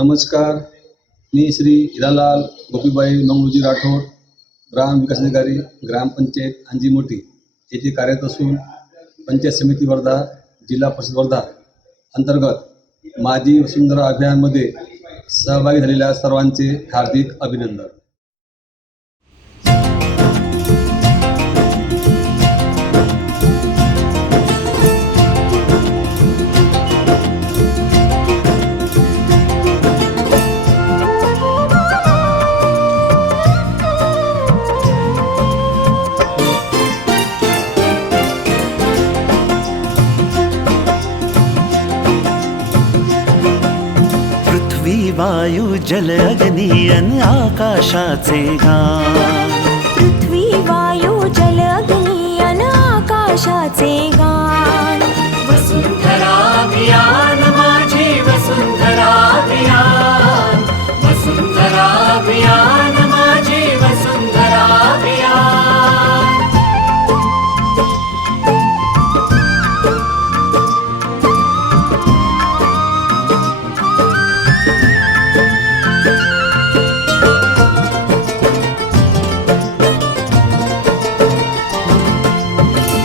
नमस्कार, मी श्री हिरालाल गोपीबाई मंगळूजी राठोड, ग्राम विकास अधिकारी, ग्रामपंचायत अंजीमोठी येथे कार्यरत असून पंचायत समिती वर्धा, जिल्हा परिषद वर्धा अंतर्गत माझी वसुंधरा अभियानमध्ये सहभागी झालेल्या सर्वांचे हार्दिक अभिनंदन. वायू जल अग्नी अन आकाशाचे गान. पृथ्वी वायू जल अग्नी अन आकाशाचे गान. वसुंधरा अभियान माझी वसुंधरा अभियान. वसुंधरा अभियान माझी वसुंधरा अभियान.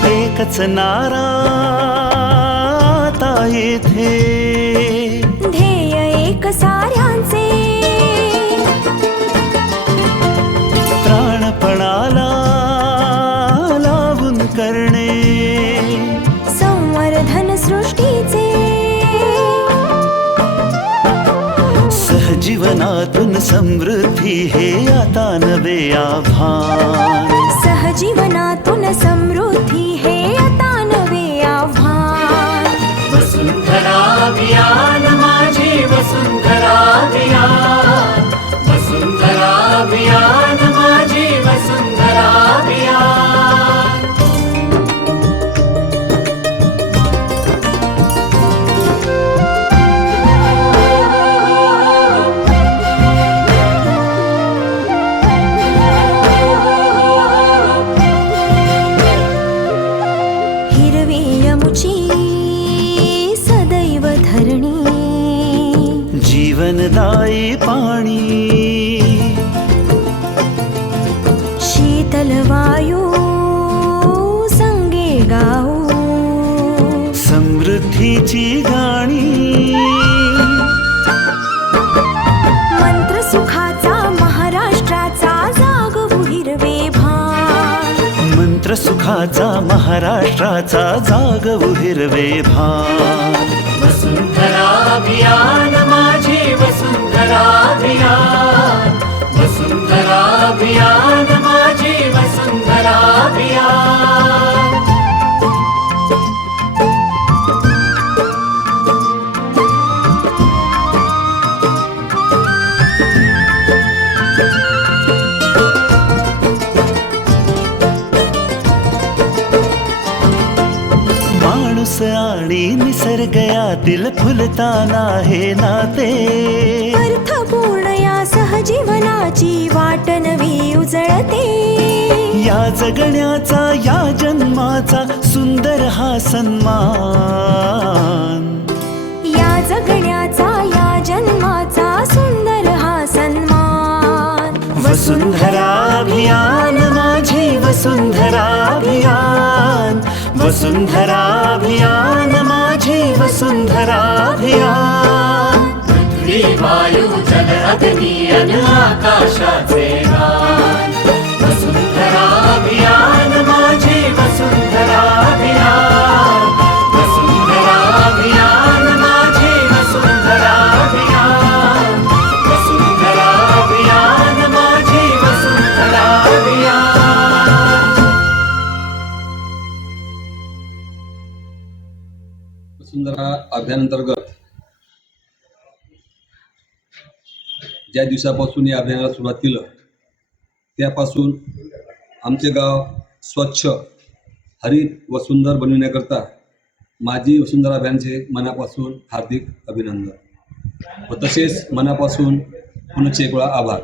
एकच नारा आता येथे, ध्येय एक साऱ्यांचे. प्राणपणाला लावून करणे संवर्धन सृष्टीचे. सहजीवनातून समृद्धी हे आता नवे आव्हान. सहजीवनातून समृद्धी हे आता नवे आव्हान. वसुंधरा अभियान माझी वसुंधरा अभियान. वसुंधरा अभियान माझी वसुंधरा अभियान. सदैव धरणी जीवनदायी पाणी. शीतल वायू संगे गाऊ समृद्धीची गाणी. मंत्र सुखाचा महाराष्ट्राचा जागवू हिरवे भान. मंत्र सुखाचा महाराष्ट्राचा जागवू हिरवे भान. वसुंधरा अभियान माझी वसुंधरा अभियान. वसुंधरा अभियान माझी वसुंधरा अभियान. माणूस आणि निसर्ग यातील फुलताना हे नाते. अर्थपूर्ण या सहजीवनाची वाट नवी उजळते. या जगण्याचा या जन्माचा सुंदर हा सन्मान. या जगण्याचा या जन्माचा सुंदर हा सन्मान. वसुंधरा अभियान माझी वसुंधरा अभियान. वसुंधरा अभियान माझी वसुंधरा अभियान. पृथ्वी वायू जल अग्नी अन आकाशाचे गान. वसुंधरा अभियान माझी वसुंधरा अभियान. वसुंधरा अभियान माझी वसुंधरा अभियान. वसुंधरा अभियान माझी वसुंधरा अभियान. वसुंधरा अभियानांतर्गत ज्या दिवसापासून या अभियानाला सुरुवात केलं त्यापासून आमचे गाव स्वच्छ हरित व सुंदर बनविण्याकरता माझी वसुंधरा अभियानचे मनापासून हार्दिक अभिनंदन व तसेच मनापासून पुनश्च एक वेळा आभार.